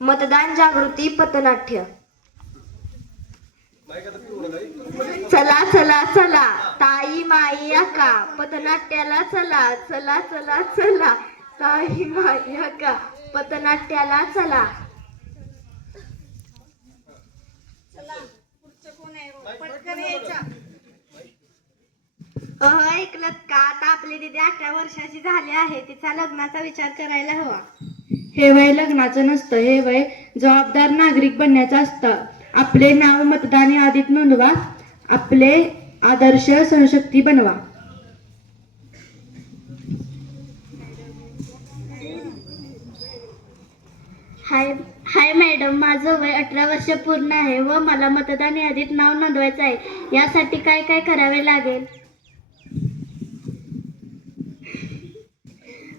मतदान जागृती पथनाट्य. चला चला चला ताई माई आका पथनाट्याला चला चला चला चला ताई माई आका पथनाट्याला चला. ऐकलत का? आता आपली दीदी 18 वर्षाची झाली आहे. तिचा लग्नाचा विचार करायला हवा. हे वय लग्नाचं नसतं, हे वय जबाबदार नागरिक बनण्याचं असतं. आपले नाव मतदान यादीत नोंदवा, आपले आदर्श सहशक्ती बनवा. हाय मॅडम, माझं वय 18 वर्ष पूर्ण आहे व मला मतदान यादीत नाव नोंदवायचं आहे. यासाठी काय काय करावे लागेल?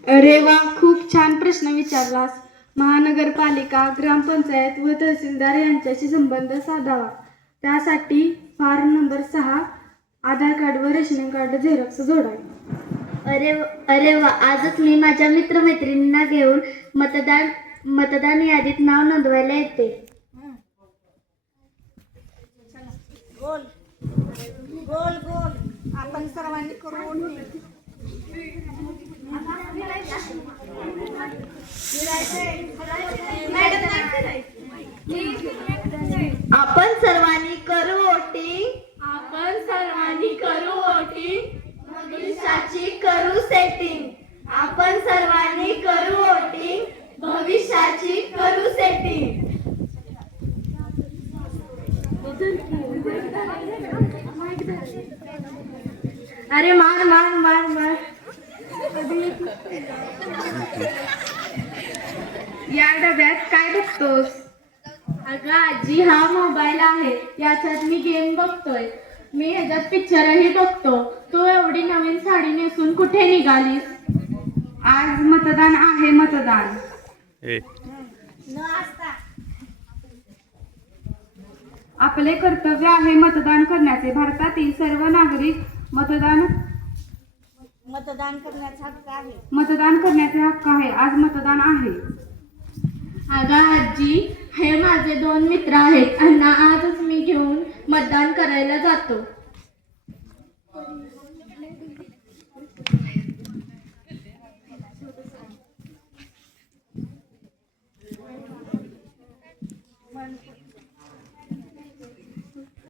अरे वा, खूप छान प्रश्न विचारलास. महानगरपालिका, ग्रामपंचायत व तहसीलदार यांच्याशी संबंध साधावा. त्यासाठी फॉर्म नंबर 6 आधार कार्ड व रेशन कार्ड झेरॉक्स जोडावे. अरे वा, आजच मी माझ्या मित्रमैत्रिणींना घेऊन मतदान यादीत नाव नोंदवायला येते. गोल गोल गोल आपण सर्वांनी करून आपण सर्वांनी करू वोटिंग. आपण सर्वांनी करू वोटिंग. भविष्याची करू सेटिंग. आपण सर्वांनी करू वोटिंग. भविष्याची करू सेटिंग. अरे मार मार मार मार. या डब्यात काय बघतोस? अगं आजी, हा मोबाईल आहे, याच्यात मी गेम बघतोय. मी ह्याच्यात पिक्चरही बघतो. तू एवढी नवीन साडी नेसून कुठे निघालीस? आज मतदान आहे, मतदान. आपले कर्तव्य आहे मतदान करण्याचे. भारतातील सर्व नागरिक मतदान करण्याचा हक्क आहे. मतदान करण्याचे हक्क आहे. आज मतदान आहे. अगं आजी, हे माझे 2 मित्र आहेत. त्यांना आजच मी घेऊन मतदान करायला जातो.